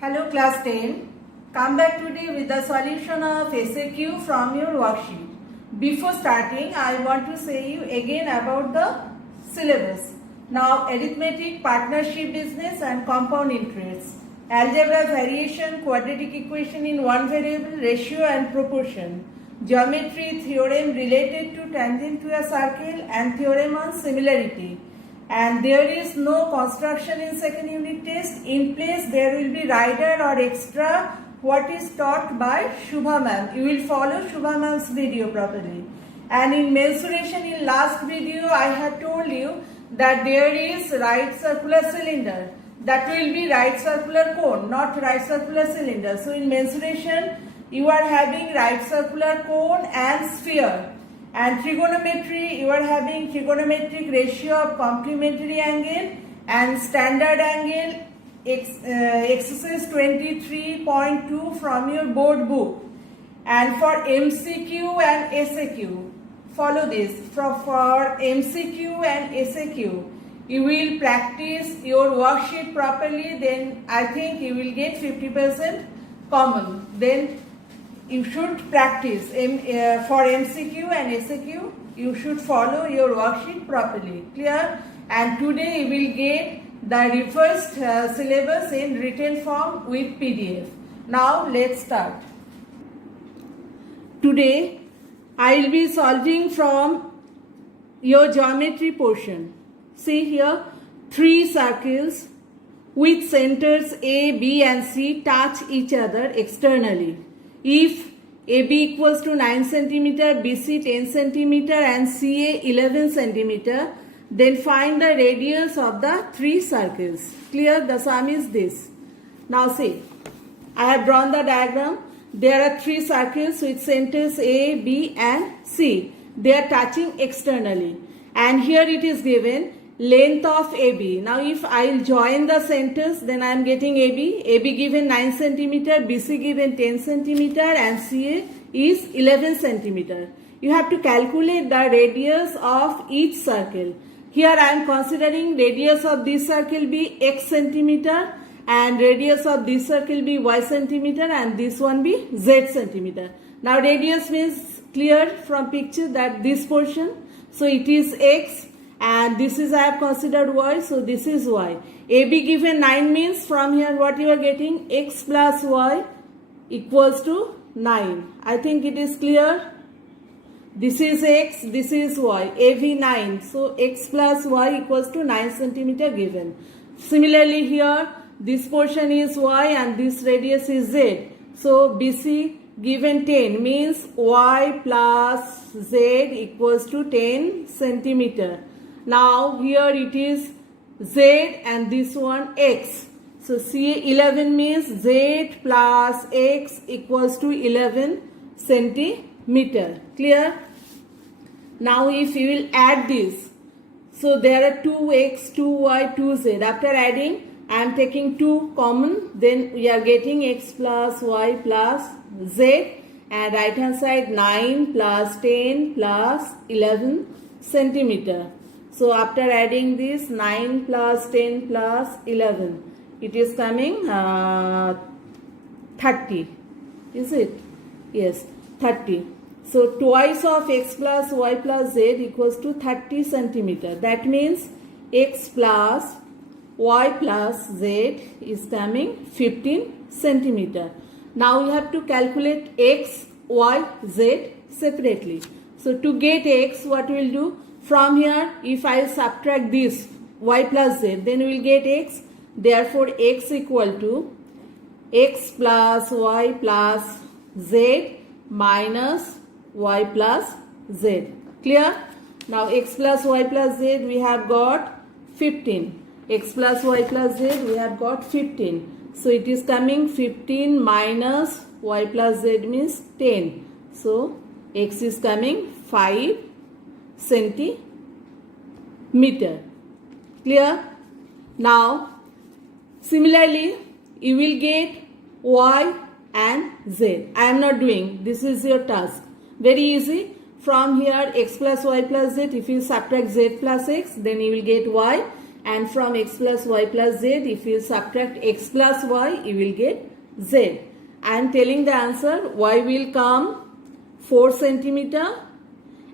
Hello class 10. Come back today with the solution of SAQ from your worksheet. Before starting, I want to say you again about the syllabus. Now, arithmetic, partnership business and compound interest. Algebra, variation, quadratic equation in one variable, ratio and proportion. Geometry, theorem related to tangent to a circle and theorem on similarity. And there is no construction in second unit test. In place there will be rider or extra what is taught by Shubha ma'am. You will follow Shubha ma'am's video properly. And in mensuration in last video I had told you that there is right circular cylinder. That will be right circular cone, not right circular cylinder. So in mensuration you are having right circular cone and sphere. And trigonometry, you are having trigonometric ratio of complementary angle and standard angle, exercise 23.2 from your board book. And for MCQ and SAQ, follow this. For MCQ and SAQ, you will practice your worksheet properly, then I think you will get 50% common. Then you should practice for MCQ and SAQ. You should follow your worksheet properly. Clear? And today you will get the reversed syllabus in written form with PDF. Now let's start. Today I will be solving from your geometry portion. See here, 3 circles with centers A, B and C touch each other externally. If AB equals to 9 cm, BC 10 cm and CA 11 cm, then find the radius of the 3 circles. Clear? The sum is this. Now see, I have drawn the diagram. There are 3 circles with centers A, B and C. They are touching externally. And here it is given length of AB. Now if I will join the centers, then I am getting AB. AB given 9 cm, BC given 10 cm and CA is 11 cm. You have to calculate the radius of each circle. Here I am considering radius of this circle be x centimeter and radius of this circle be y centimeter and this one be z centimeter. Now radius means clear from picture that this portion. So it is x. And this is I have considered y, so this is y. AB given 9 means from here what you are getting, x plus y equals to 9. I think it is clear. This is x, this is y, AB 9. So x plus y equals to 9 cm given. Similarly here, this portion is y and this radius is z. So BC given 10 means y plus z equals to 10 cm. Now here it is z and this one x. So CA 11 means z plus x equals to 11 centimeter. Clear? Now if you will add this, so there are 2x, 2y, 2z. After adding, I am taking 2 common, then we are getting x plus y plus z, and right hand side 9 plus 10 plus 11 centimeter. So after adding this 9 plus 10 plus 11, it is coming 30. Is it? Yes, 30. So twice of x plus y plus z equals to 30 centimeter. That means x plus y plus z is coming 15 centimeter. Now you have to calculate x, y, z separately. So to get x, what we will do? From here, if I subtract this y plus z, then we will get x. Therefore, x equal to x plus y plus z minus y plus z. Clear? Now, x plus y plus z we have got 15. X plus y plus z we have got 15. So, it is coming 15 minus y plus z means 10. So, x is coming 5 centimeter. Clear? Now, similarly, you will get y and z. I am not doing. This is your task. Very easy. From here, x plus y plus z, if you subtract z plus x, then you will get y. and from x plus y plus z, if you subtract x plus y, you will get z. I am telling the answer. Y will come 4 centimeter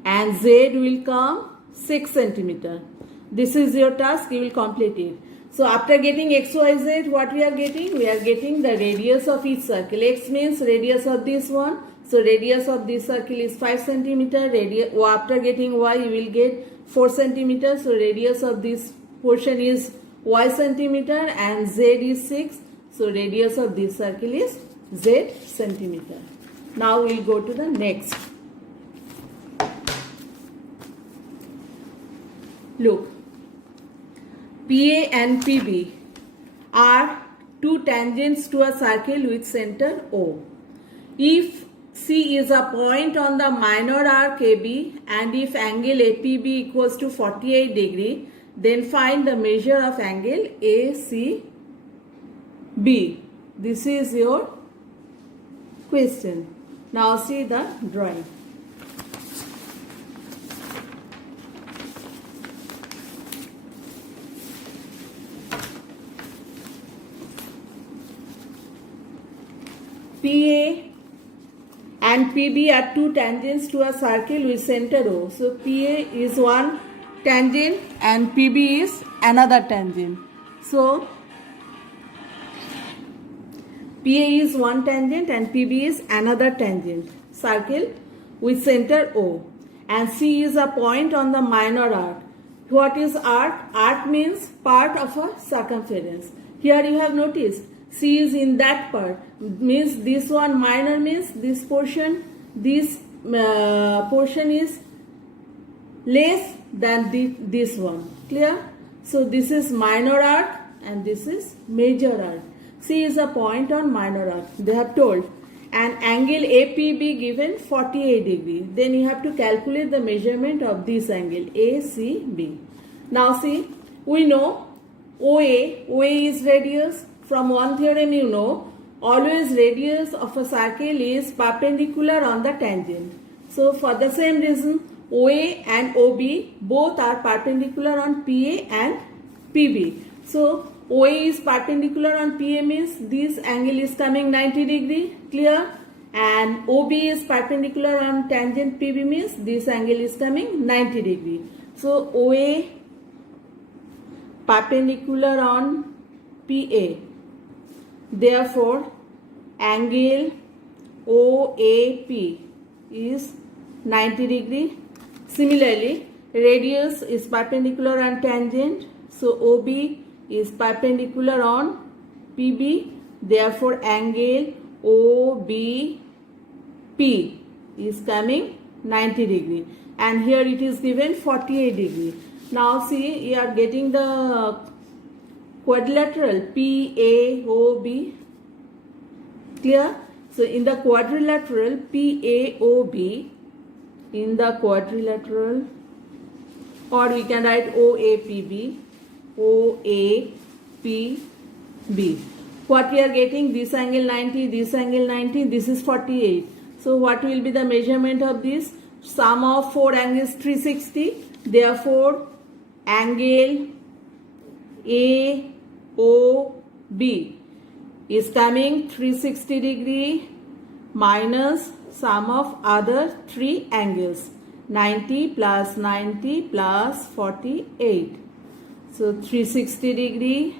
and z will come 6 centimeter. This is your task, you will complete it. So after getting x, y, z, what we are getting? We are getting the radius of each circle. X means radius of this one. So radius of this circle is 5 centimeter. After getting y, you will get 4 centimeter. So radius of this portion is y centimeter and z is 6. So radius of this circle is z centimeter. Now we will go to the next. Look, PA and PB are two tangents to a circle with center O. If C is a point on the minor arc AB and if angle APB equals to 48 degree, then find the measure of angle ACB. This is your question. Now see the drawing. PA and PB are two tangents to a circle with center O. So PA is one tangent and PB is another tangent. So PA is one tangent and PB is another tangent. Circle with center O. And C is a point on the minor arc. What is arc? Arc means part of a circumference. Here you have noticed C is in that part. Means this one minor means this portion. This portion is less than this one. Clear? So this is minor arc and this is major arc. C is a point on minor arc. They have told. And angle APB given 48 degree. Then you have to calculate the measurement of this angle ACB. Now see, we know OA is radius. From one theorem you know, always radius of a circle is perpendicular on the tangent. So for the same reason, OA and OB both are perpendicular on PA and PB. So OA is perpendicular on PA means this angle is coming 90 degree, clear? And OB is perpendicular on tangent PB means this angle is coming 90 degree. So OA perpendicular on PA. Therefore, angle OAP is 90 degree. Similarly, radius is perpendicular on tangent. So OB is perpendicular on PB. Therefore, angle OBP is coming 90 degree. And here it is given 48 degree. Now see, you are getting the quadrilateral PAOB. Clear? So in the quadrilateral PAOB, in the quadrilateral, or we can write OAPB, OAPB. What we are getting? This angle 90, this angle 90, this is 48. So what will be the measurement of this? Sum of 4 angles 360. Therefore, angle AOB is coming 360 degree minus sum of other 3 angles 90 plus 90 plus 48. So 360 degree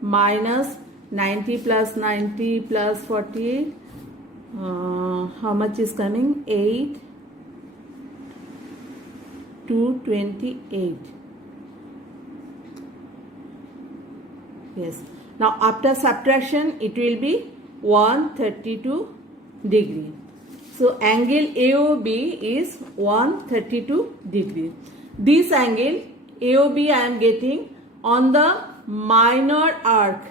minus 90 plus 90 plus 48. How much is coming? 8 to 28. Yes. Now after subtraction it will be 132 degree. So angle AOB is 132 degree. This angle AOB I am getting on the minor arc.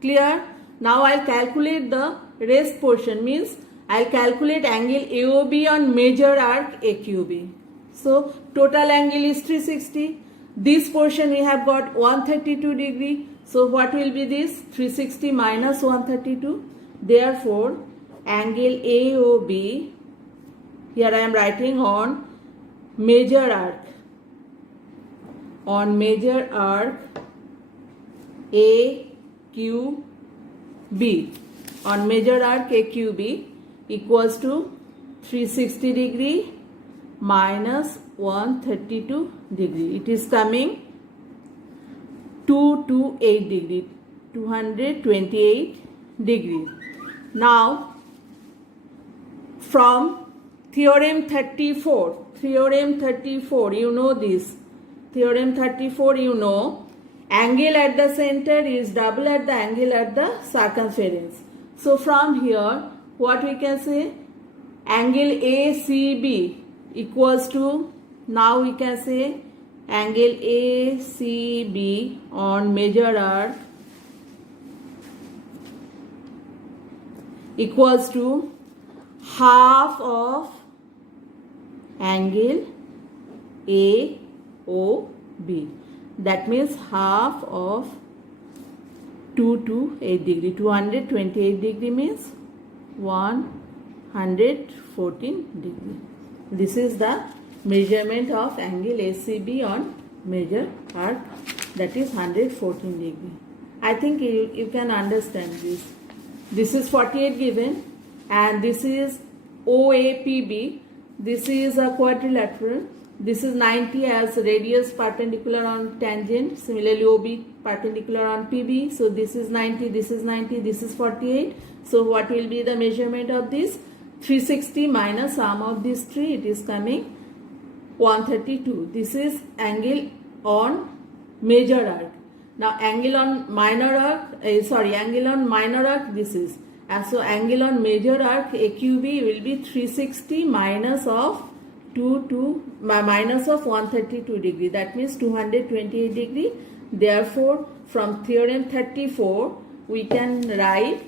Clear? Now I will calculate the rest portion, means I will calculate angle AOB on major arc AQB. So total angle is 360. This portion we have got 132 degree. So what will be this? 360 minus 132. Therefore, angle AOB, here I am writing on major arc. On major arc, AQB. On major arc AQB equals to 360 degree minus 132 degree. It is coming 228 degree, 228 degree. Now from theorem 34, you know this. Theorem 34, you know, angle at the center is double at the angle at the circumference. So from here, what we can say? Angle ACB equals to, now we can say, angle ACB on major arc equals to half of angle AOB. That means half of 228 degree. 228 degree means 114 degree. This is the measurement of angle ACB on major arc, that is 114 degree. I think you can understand this. This is 48 given and this is OAPB. This is a quadrilateral. This is 90 as radius perpendicular on tangent. Similarly OB perpendicular on PB. So this is 90, this is 90, this is 48. So what will be the measurement of this? 360 minus sum of these three, it is coming 132. This is angle on major arc. Now angle on minor arc, angle on minor arc this is. And so angle on major arc AQB will be 360 minus of 132 degree. That means 228 degree. Therefore, from theorem 34, we can write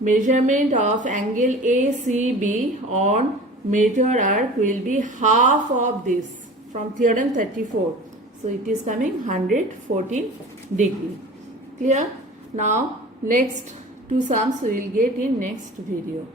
measurement of angle ACB on major arc will be half of this from theorem 34. So it is coming 114 degree. Clear? Now next two sums we will get in next video.